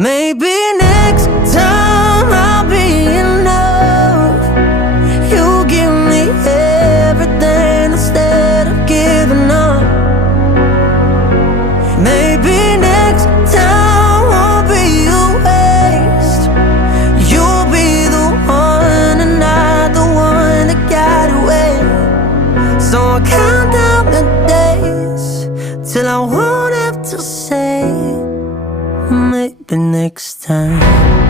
Maybe next time I'll be enough. You give me everything instead of giving up. Maybe next time won't be a waste. You'll be the one and not the one that got away. So I'll count down the days till I won't have to say maybe next time.